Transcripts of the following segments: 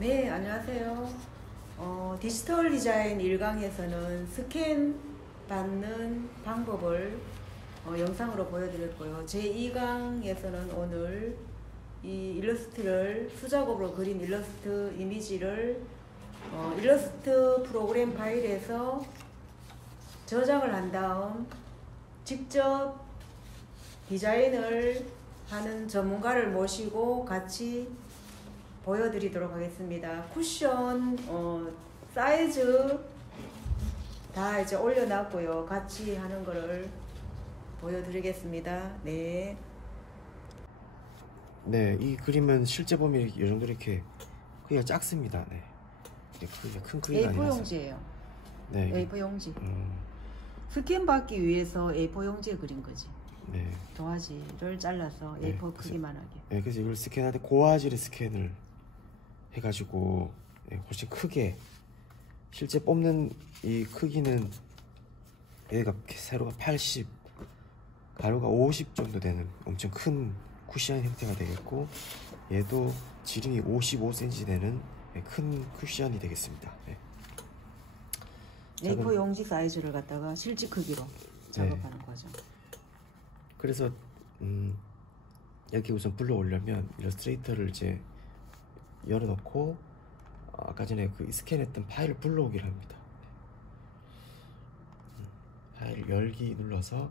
네, 안녕하세요. 디지털 디자인 1강에서는 스캔 받는 방법을 영상으로 보여드렸고요. 제2강에서는 오늘 이 일러스트를 수작업으로 그린 일러스트 이미지를 일러스트 프로그램 파일에서 저장을 한 다음 직접 디자인을 하는 전문가를 모시고 같이 보여드리도록 하겠습니다. 쿠션 사이즈 다 이제 올려놨고요. 같이 하는 거를 보여드리겠습니다. 네. 네, 이 그림은 실제 보면 이 정도 이렇게 크기가 작습니다. 네, 크기가 큰 크기가 A4 아니라서. 용지예요. 네, A4 용지. 스캔 받기 위해서 A4 용지에 그린 거지. 네, 도화지를 잘라서 네, A4 크기만 하게. 네, 그래서 이걸 스캔할 때 고화질의 스캔을 해가지고 훨씬 크게 실제 뽑는 이 크기는 얘가 세로가 80, 가로가 50 정도 되는 엄청 큰 쿠션 형태가 되겠고, 얘도 지름이 55cm 되는 큰 쿠션이 되겠습니다. 네. A4 용지 사이즈를 갖다가 실제 크기로 작업하는 거죠. 그래서 여기 우선 불러오려면 일러스트레이터를 이제 열어놓고 아까 전에 그 스캔했던 파일을 불러오기를 합니다. 파일 열기 눌러서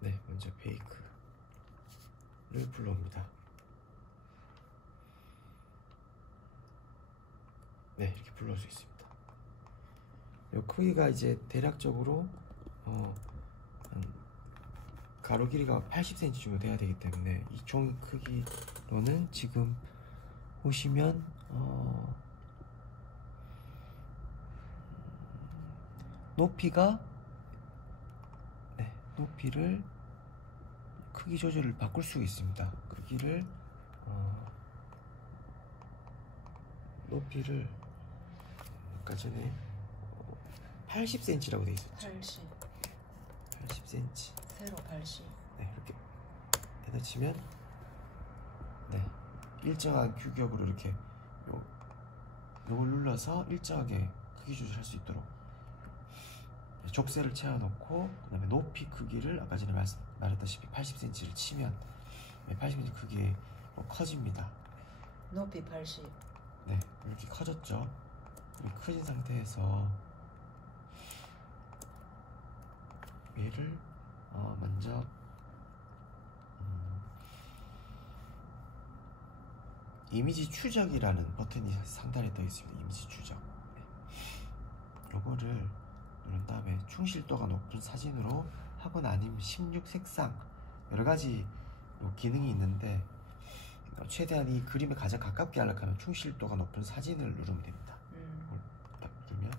네, 먼저 페이크를 불러옵니다. 네, 이렇게 불러올 수 있습니다. 이 크기가 이제 대략적으로 가로 길이가 80cm 정도 돼야 되기 때문에 이 종이 크기로는 지금 보시면 높이가 높이를 크기 조절을 바꿀 수 있습니다. 크기를 높이를 아까 전에 80cm라고 되어 있었죠. 80cm. 세로 80. 네, 이렇게 해다 치면 일정한 규격으로 이렇게 요걸 눌러서 일정하게 크기 조절할 수 있도록 족쇄를 채워놓고, 그 다음에 높이 크기를 아까 전에 말했다시피 80cm를 치면 80cm 크기에 커집니다. 높이 80. 네, 이렇게 커졌죠. 이렇게 커진 상태에서 얘를 먼저 이미지 추적이라는 버튼이 상단에 떠 있습니다. 이미지 추적. 요거를 누른 다음에 충실도가 높은 사진으로 하거나 아니면 16색상 여러 가지 기능이 있는데, 최대한 이 그림에 가장 가깝게 하려고 하면 충실도가 높은 사진을 누르면 됩니다. 이걸 딱 누르면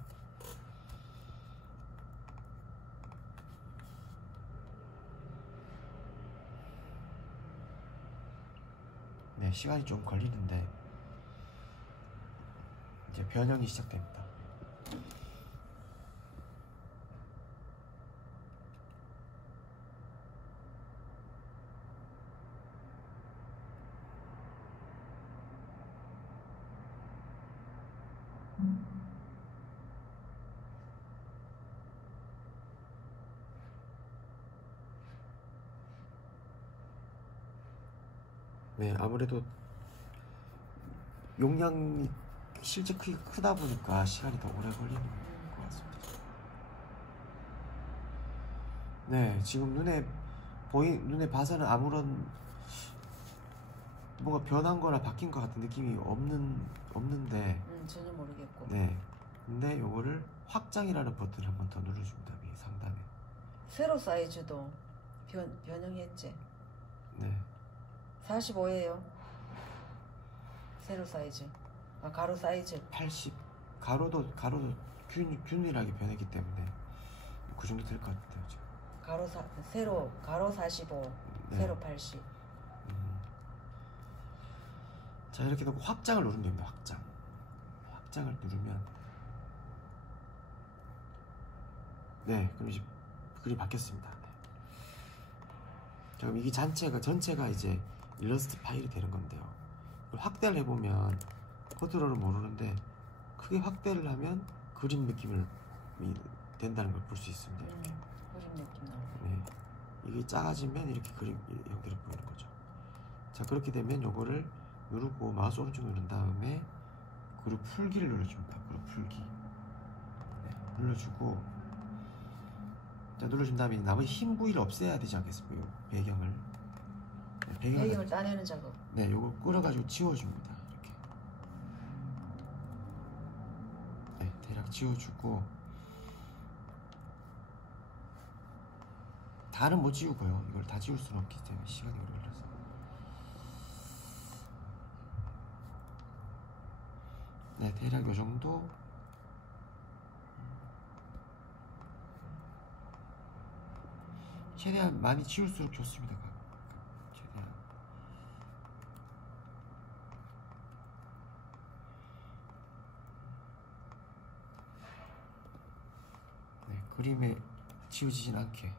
네, 시간이 좀 걸리는데 이제 변형이 시작됩니다. 네, 아무래도 용량이 실제 크기가 크다 보니까 시간이 더 오래 걸리는 것 같습니다. 네, 지금 눈에 봐서는 아무런 뭔가 변한 거나 바뀐 것 같은 느낌이 없는데 전혀 모르겠고. 네, 근데 요거를 확장이라는 버튼을 한 번 더 눌러줍니다. 이 상단에. 세로 사이즈도 변형했지. 네, 45예요. 세로 사이즈. 가로 사이즈. 80. 가로도 균일하게 변했기 때문에 그 정도 될 것 같아요. 지금. 가로 45, 네. 세로 80. 자, 이렇게 놓고 확장을 누르면 됩니다. 확장. 확장을 누르면 네, 그럼 이제 그림이 바뀌었습니다. 네. 자, 그럼 이게 전체가 이제 일러스트 파일이 되는 건데요. 이걸 확대를 해보면 컨트롤을 모르는데 크게 확대를 하면 그림 느낌이 된다는 걸 볼 수 있습니다. 이렇게. 그림 느낌 나고. 네. 이게 작아지면 이렇게 그림 형태를 보이는 거죠. 자, 그렇게 되면 요거를 누르고 마우스 오른쪽 누른 다음에 그룹 풀기를 눌러줍니다. 그룹 풀기. 네, 눌러주고, 자, 눌러준 다음에 나머지 흰 부위를 없애야 되지 않겠습니까? 요 배경을. 네, 배경을 따내는 작업. 네, 요걸 끌어가지고 지워줍니다. 이렇게. 네, 대략 지워주고, 다는 못 지우고요. 이걸 다 지울 수는 없기 때문에 시간이 오래 걸려서. 네, 대략 요 정도. 최대한 많이 지울수록 좋습니다. 최대한. 네, 그림에 지워지진 않게.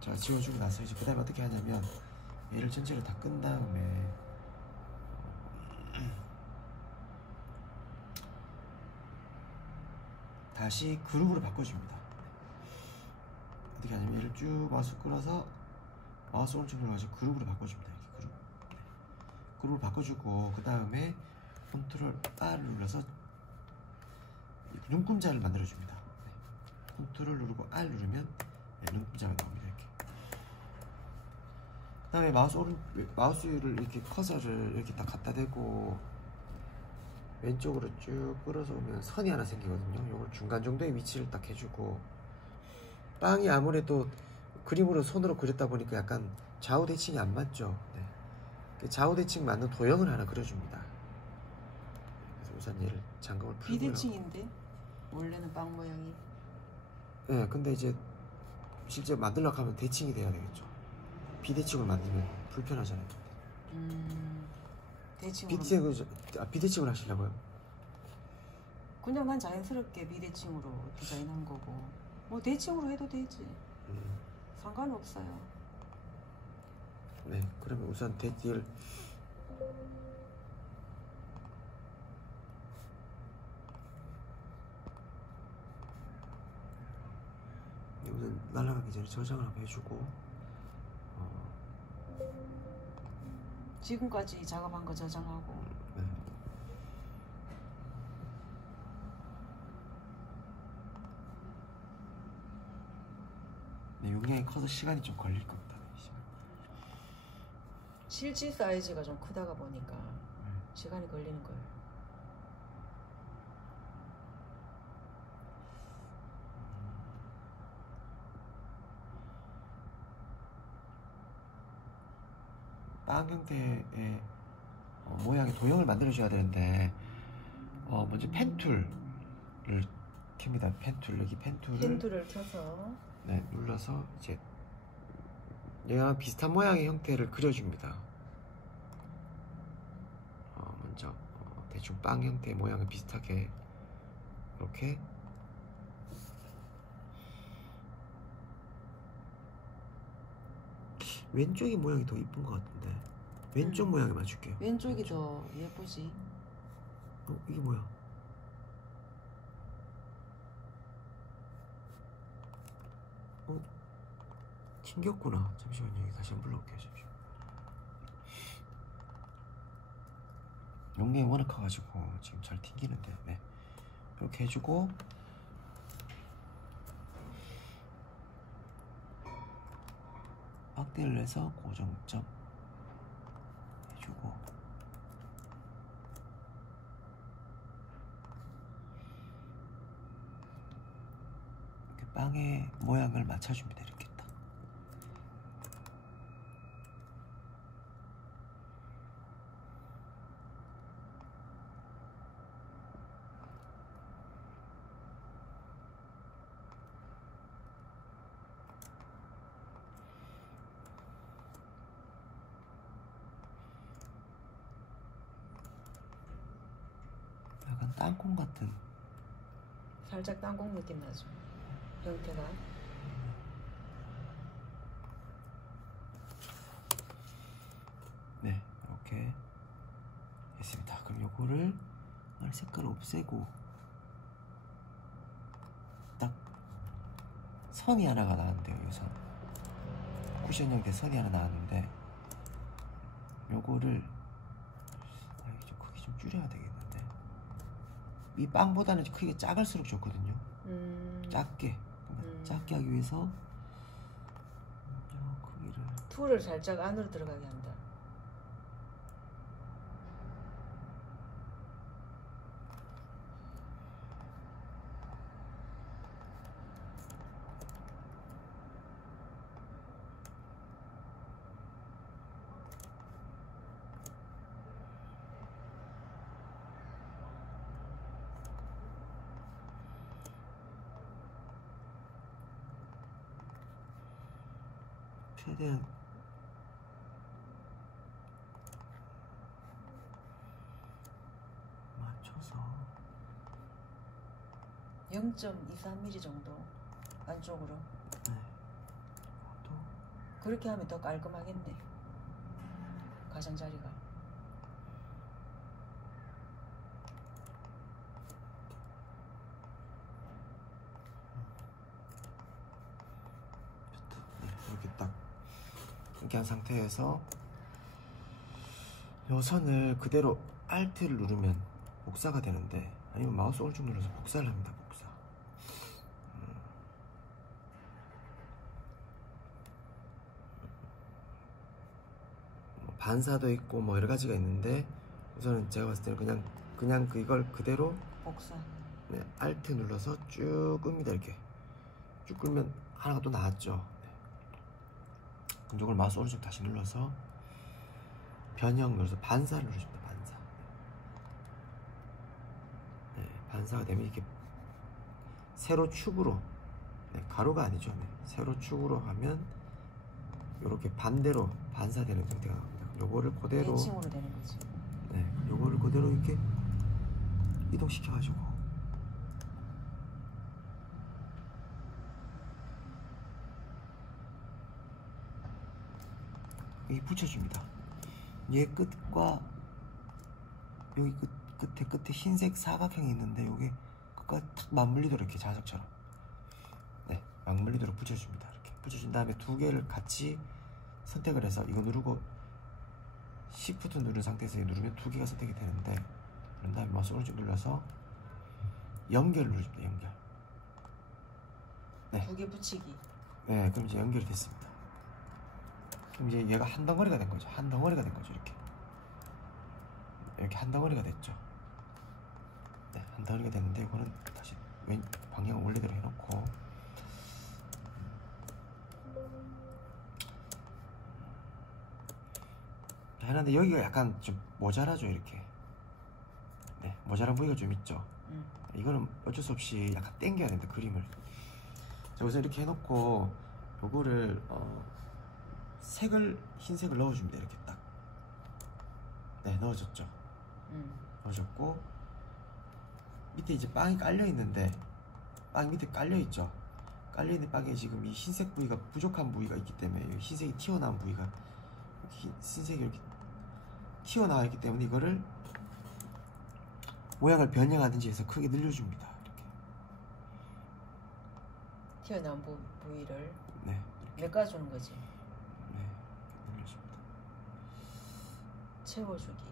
자, 지워주고 나서 이제 그 다음에 어떻게 하냐면 얘를 전체를 다 끈 다음에 다시 그룹으로 바꿔줍니다. 어떻게 하냐면 얘를 쭉 마우스 끌어서 마우스 오른쪽 눌러가지고 그룹으로 바꿔줍니다. 이렇게 그룹. 그룹을 바꿔주고 그 다음에 컨트롤 R을 눌러서 눈금자를 만들어줍니다. 컨트롤 누르고 R 누르면 눈금자가 나옵니다. 이렇게. 그 다음에 마우스를 이렇게 커서를 이렇게 딱 갖다 대고 왼쪽으로 쭉 끌어서 오면 선이 하나 생기거든요. 이걸 중간 정도의 위치를 딱 해주고, 빵이 아무래도 그림으로 손으로 그렸다 보니까 약간 좌우 대칭이 안 맞죠. 네. 좌우 대칭 맞는 도형을 하나 그려줍니다. 그래서 우선 얘를 장갑을 풀고요. 비대칭인데 원래는 빵 모양이. 네, 근데 이제 실제 만들려고 하면 대칭이 돼야 되겠죠. 비대칭을 만들면 불편하잖아요. 대칭으로. 비대칭을 하시려고요? 그냥 난 자연스럽게 비대칭으로 디자인한 거고, 뭐 대칭으로 해도 되지. 상관없어요. 네, 그러면 우선 얘를 우선 날아가기 전에 저장을 한번 해주고, 지금까지 작업한 거 저장하고. 네. 네, 용량이 커서 시간이 좀 걸릴 겁니다. 실제 사이즈가 좀 크다가 보니까 시간이 걸리는 거예요. 빵 형태의 모양의 도형을 만들어줘야 되는데 먼저 펜툴을 켭니다. 여기 펜툴을 켜서 네, 눌러서 이제 얘랑 비슷한 모양의 형태를 그려줍니다. 먼저 대충 빵 형태의 모양을 비슷하게 이렇게 왼쪽이 모양이 더 이쁜 것 같은데 왼쪽 모양에 맞출게요. 왼쪽이 더 예쁘지. 이게 뭐야? 튕겼구나. 잠시만요. 여기 다시 한번 불러올게요. 잠시만. 용량이 워낙 커가지고 지금 잘 튕기는데. 네. 이렇게 해주고 확대를 해서 고정점 해주고 이렇게 빵의 모양을 맞춰줍니다. 이렇게 딱. 땅콩 같은. 살짝 땅콩 느낌 나죠. 형태가. 네, 이렇게 했습니다. 그럼 요거를 색깔 없애고 딱 선이 하나가 나왔는데요. 이 선. 쿠션 형태 선이 하나 나왔는데 요거를 좀 크기 좀 줄여야 되겠는데, 이 빵보다는 크기가 작을수록 좋거든요. 작게. 그러니까 작게 하기 위해서 요 크기를 툴을 살짝 안으로 들어가게 한다. 최대한 맞춰서 0.23mm 정도 안쪽으로. 네. 또 그렇게 하면 더 깔끔하겠네. 가장자리가. 이렇게 딱 이렇게 한 상태에서 요 선을 그대로 Alt를 누르면 복사가 되는데, 아니면 마우스 오른쪽 눌러서 복사를 합니다. 복사. 반사도 있고 뭐 여러 가지가 있는데, 우선은 제가 봤을 때는 그냥 이걸 그대로 복사. 네, Alt 눌러서 쭉 끕니다. 이렇게 쭉 끌면 하나가 또 나왔죠. 네. 그럼 이걸 마우스 오른쪽 다시 눌러서 변형 눌러서 반사를 누르십니다. 반사. 네, 반사가 되면 이렇게 세로 축으로, 네, 가로가 아니죠. 네, 세로 축으로 하면 이렇게 반대로 반사되는 형태가 나옵니다. 요거를 그대로 대칭으로 되는 거지. 네, 요거를 그대로 이렇게 이동시켜가지고 여기 붙여줍니다. 얘 끝과 여기 끝에 흰색 사각형이 있는데, 요게 끝과 탁 맞물리도록 이렇게 자석처럼, 네, 맞물리도록 붙여줍니다. 이렇게 붙여준 다음에 두 개를 같이 선택을 해서 이거 누르고 Shift 누른 상태에서 누르면 두 개가 선택이 되는데, 그런 다음에 마우스 오른쪽 눌러서 연결 누르십니다. 연결. 네. 두 개 붙이기. 네, 그럼 이제 연결이 됐습니다. 그럼 이제 얘가 한 덩어리가 된 거죠. 한 덩어리가 된 거죠. 이렇게 한 덩어리가 됐죠. 네, 한 덩어리가 됐는데, 이거는 다시 방향을 원래대로 해놓고 하는데, 여기가 약간 좀 모자라죠. 이렇게. 네, 모자란 부위가 좀 있죠. 이거는 어쩔 수 없이 약간 당겨야 된다, 그림을. 자, 우선 이렇게 해놓고 요거를 흰색을 넣어줍니다. 이렇게 딱. 네, 넣어줬죠. 넣어줬고, 밑에 이제 빵이 깔려 있는데, 빵 밑에 깔려 있죠. 깔려 있는 빵에 지금 이 흰색 부위가 부족한 부위가 있기 때문에, 흰색이 튀어나온 부위가, 흰색이 이렇게 튀어나와 있기 때문에, 이거를 모양을 변형하든지 해서 크게 늘려줍니다. 이렇게. 튀어나온 부위를 네, 메꿔주는 거지. 네, 늘려줍니다. 채워주기.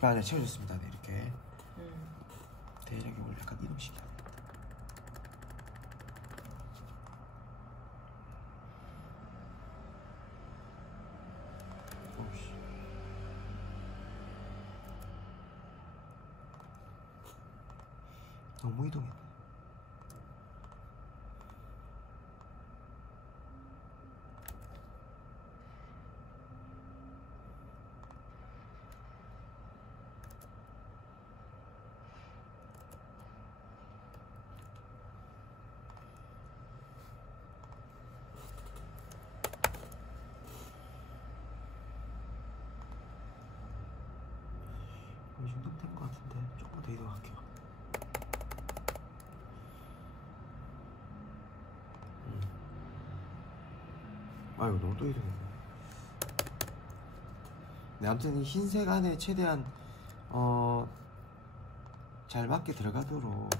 네, 채워줬습니다. 네, 이렇게. 대략적으로 약간 이동시켜야 돼. 오우씨. 너무 이동했네. 이 정도면 된 것 같은데 조금 더 이동할게요. 아유 너무 또 이동했네. 네, 아무튼 이 흰색 안에 최대한 잘 맞게 들어가도록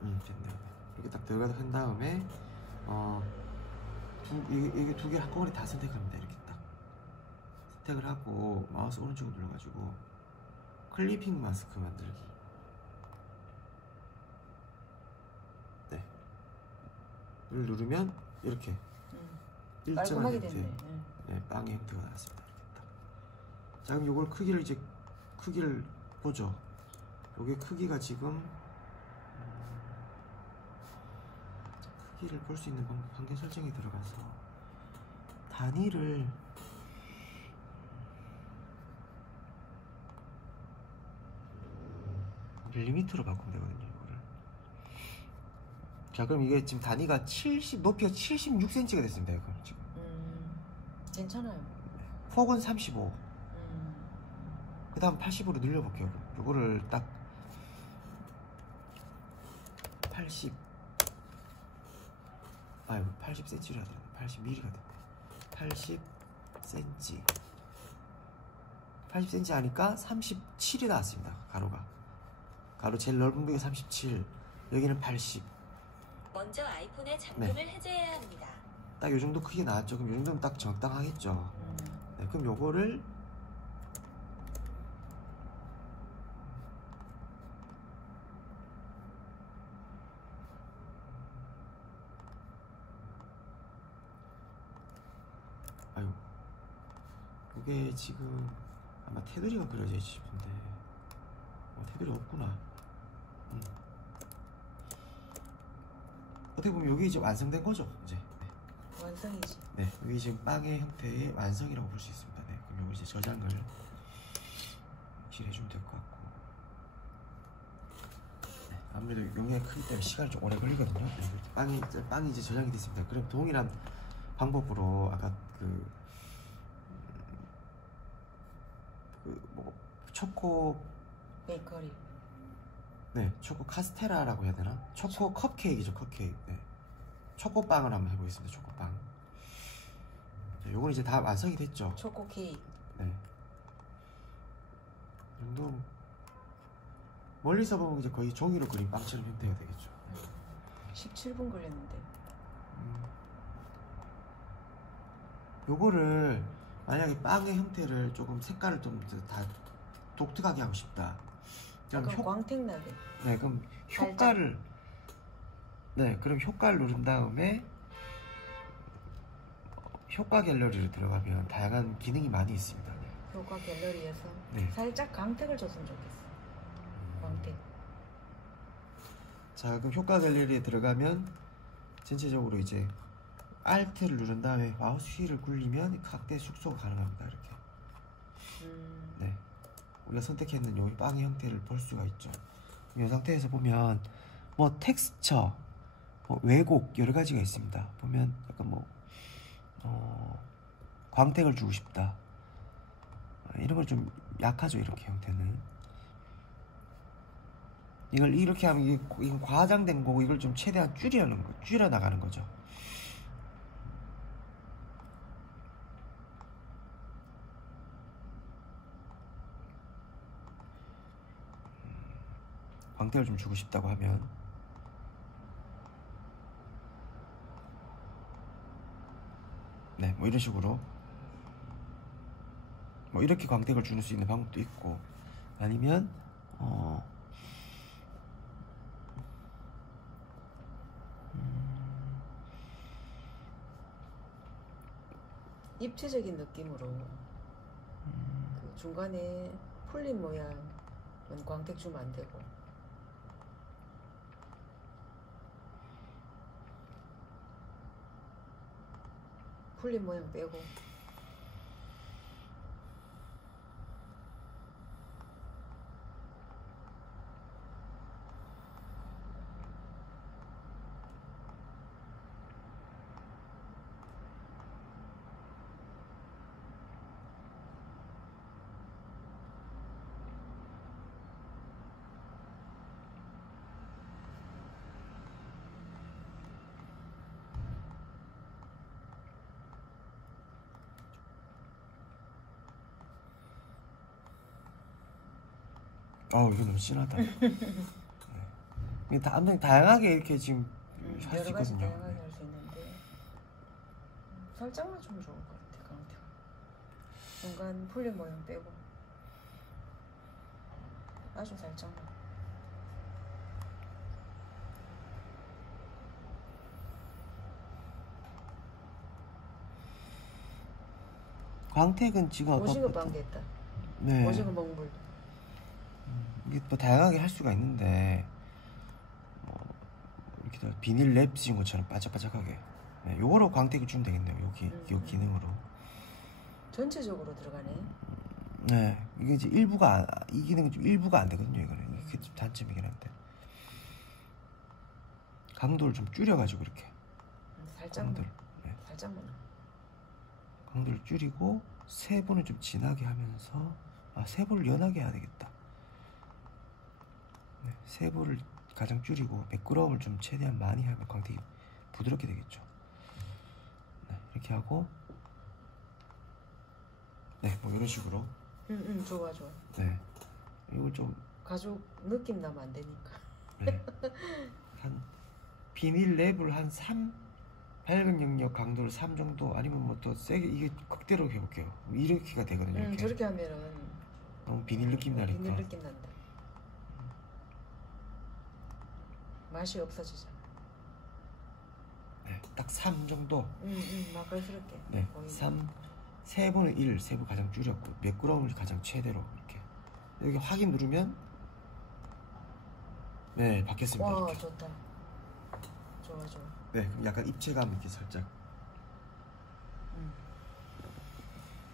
됐네요. 이렇게 딱 들어가도록 한 다음에 이게 두 개 한꺼번에 다 선택합니다. 이렇게 딱 선택을 하고 마우스 오른쪽으로 눌러가지고 클리핑 마스크 만들기. 네. 를 누르면 이렇게 일정한 깔끔하게 형태, 됐네. 네, 빵의 형태가 나왔습니다. 이렇게 딱. 자, 그럼 요걸 크기를 보죠. 요게 크기가 지금 크기를 볼 수 있는 환경 설정에 들어가서 단위를 밀리미터로 바꾸면 되거든요. 이거를. 자, 그럼 이게 지금 단위가 높이가 76cm가 됐습니다. 이거 지금. 괜찮아요. 폭은 35. 그 다음 80으로 늘려볼게요. 요거를 딱 80 80cm로 해야 되는데 80mm가 됐네. 80cm 80cm 하니까 37이 나왔습니다. 가로 제일 넓은 부위가 37, 여기는 80. 먼저 아이폰의 잠금을 해제해야 합니다. 딱 요 정도 크게 나왔죠. 그럼 요 정도면 딱 적당하겠죠. 네, 그럼 요거를 이게 지금 아마 테두리가 그려져 있지 싶은데 테두리 없구나. 어떻게 보면 여기 이제 완성된 거죠. 이제 완성이지. 네, 여기 지금 빵의 형태의 완성이라고 볼 수 있습니다. 네, 그럼 여기 이제 저장을 실해주면 될 것 같고. 네, 아무래도 용량이 크기 때문에 시간이 좀 오래 걸리거든요. 네, 빵이 이제 저장이 됐습니다. 그럼 동일한 방법으로 아까 초코 베이커리. 네, 초코 카스테라라고 해야 되나? 초코 컵케이크죠, 컵케이크. 네. 초코빵을 한번 해보겠습니다. 초코빵. 네, 요건 이제 다 완성이 됐죠. 초코 케이크. 네. 이 정도 멀리서 보면 이제 거의 종이로 그린 빵처럼 형태가 되겠죠. 17분 걸렸는데. 요거를 만약에 빵의 형태를 조금 색깔을 좀 다 독특하게 하고 싶다. 약간 광택 나게. 네, 그럼 효과를 그럼 효과를 누른 다음에 효과 갤러리로 들어가면 다양한 기능이 많이 있습니다. 네. 효과 갤러리에서 네. 살짝 광택을 줬으면 좋겠어. 광택. 자, 그럼 효과 갤러리에 들어가면 전체적으로 이제 Alt를 누른 다음에 마우스 휠을 굴리면 각대 축소가 가능합니다. 이렇게. 네. 우리가 선택했는 요 빵의 형태를 볼 수가 있죠. 이 상태에서 보면 뭐 텍스처, 뭐 왜곡 여러 가지가 있습니다. 보면 약간 뭐 광택을 주고 싶다. 이런 걸 좀 약하죠. 이렇게 형태는. 이걸 이렇게 하면 이건 과장된 거고 이걸 좀 최대한 줄여 나가는 거죠. 광택을 좀 주고 싶다고 하면 네, 뭐 이런 식으로 뭐 이렇게 광택을 줄 수 있는 방법도 있고 아니면 입체적인 느낌으로 그 중간에 풀린 모양은 광택 주면 안 되고 풀린 모양 빼고 이거 너무 진하다. 네. 아무튼 다양하게 이렇게 지금 할 수 여러 가지 있거든요. 다양하게 할 수 있는데 살짝만 좀 좋을 것 같아. 강태가 중간 풀린 모양 빼고 아주 살짝만. 광택은 지금 오징어 빵됐다. 네. 오징어 먹물. 이게 또 다양하게 할 수가 있는데 이렇게 비닐 랩 씌운 것처럼 바짝바짝하게. 네, 요거로 광택을 주면 되겠네요. 요 기능으로. 전체적으로 들어가네. 네, 이게 이제 이 기능은 좀 일부가 안 되거든요. 이거는 이게 좀 단점이긴 한데 강도를 좀 줄여가지고 이렇게 살짝만. 네. 살짝만. 강도를 줄이고 세부는 좀 진하게 하면서 세부를 연하게 해야 되겠다. 네, 세부를 가장 줄이고 매끄러움을 좀 최대한 많이 하면 광택이 부드럽게 되겠죠. 네, 이렇게 하고 네, 뭐 이런 식으로. 좋아. 네, 이걸 좀 가죽 느낌 나면 안 되니까. 네, 한 비닐 랩을 한 3, 밝은 영역 강도를 3 정도 아니면 뭐 더 세게 이게 극대로 해볼게요. 이렇게가 되거든요. 이렇게. 저렇게 하면은 너무 비닐 느낌 나니까. 비닐 느낌 난다. 맛이 없어지잖아. 네, 딱 3 정도. 맛깔스럽게. 네, 보이네. 3, 세부는 1, 세부 가장 줄였고 매끄러움을 가장 최대로 이렇게. 여기 확인 누르면 네, 바뀌었습니다. 와, 이렇게. 좋다. 좋아. 네, 그럼 약간 입체감 이렇게 살짝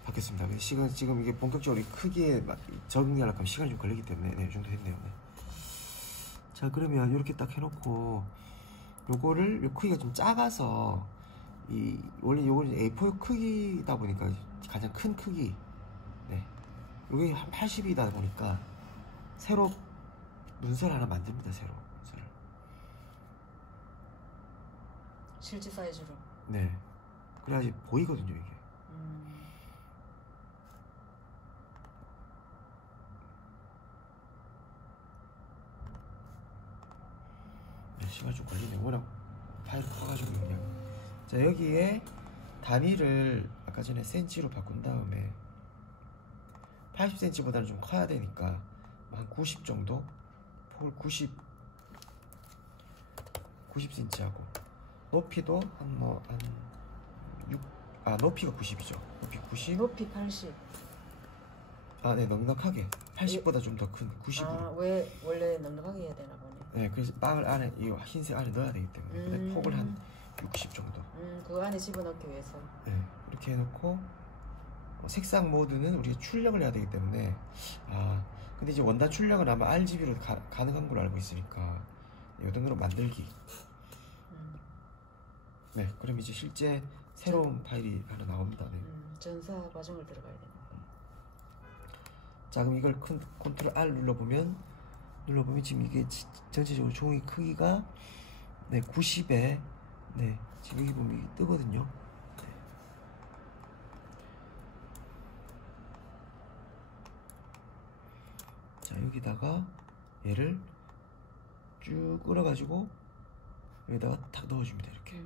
바뀌었습니다. 근데 지금 이게 본격적으로 크기에 적응하려고 하면 시간이 좀 걸리기 때문에 네, 이 정도 했네요. 네. 자, 그러면 이렇게 딱 해놓고 요거를 요 크기가 좀 작아서 원래 요거는 A4 크기다 보니까 가장 큰 크기. 네, 요게 한 80이다 보니까 새로 문서를 하나 만듭니다. 새로 문서를. 실제 사이즈로. 네, 그래야지 보이거든요 이게. 네, 시간 좀 걸리네. 워낙 파일이 커가지고 그냥. 자, 여기에 단위를 아까 전에 센치로 바꾼 다음에 80cm보다는 좀 커야 되니까 한 90 정도, 폭을 90cm 하고 높이도 한 6, 높이가 90이죠. 높이 90. 높이 80. 네, 넉넉하게 80보다 좀 더 큰 90으로. 왜 원래 넉넉하게 해야 되나 보네. 네, 그래서 빵을 안에 이 흰색 안에 넣어야 되기 때문에 근데 폭을 한 60 정도. 그 안에 집어넣기 위해서. 네, 이렇게 해놓고 색상 모드는 우리가 출력을 해야 되기 때문에 근데 이제 원단 출력은 아마 RGB로 가능한 걸로 알고 있으니까 이 정도로 만들기. 네, 그럼 이제 실제 새로운 파일이 하나 나옵니다. 네. 전사 과정을 들어가야 되나. 자, 그럼 이걸 컨트롤 R 눌러보면 지금 이게 전체적으로 종이 크기가 네 90에 네 지금 여기 보면 이게 뜨거든요. 네. 자, 여기다가 얘를 쭉 끌어가지고 여기다가 탁 넣어줍니다. 이렇게.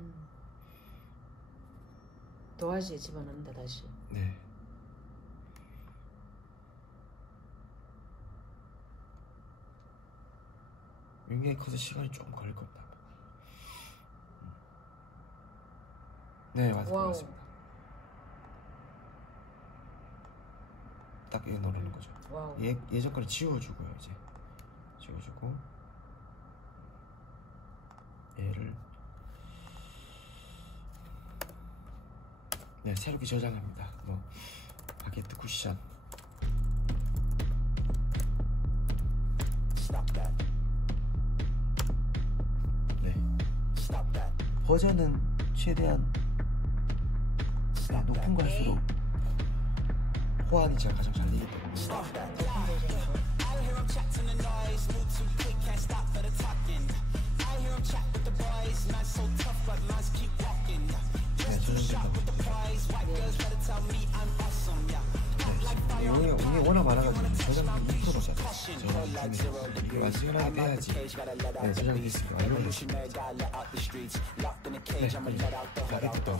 도화지에 집어넣는다 다시. 네. 굉장히 커서 시간이 조금 걸릴 겁니다. 네, 와우. 맞습니다. 딱 여기 넣는 거죠. 와우. 예전 거를 지워주고요. 이제 지워주고 얘를 네, 새롭게 저장합니다. 바게트 쿠션. 네. 버전은 최대한 높은 거 할수록 호환이 제가 가장 잘 되기 때문에. 네, 저장된다고. 네, 이게 워낙 많아가지고 저장이 2%도 잘 마지막에 빼야지. 네, 저장 디스크 알고 있습니다. 네, 바게트 네.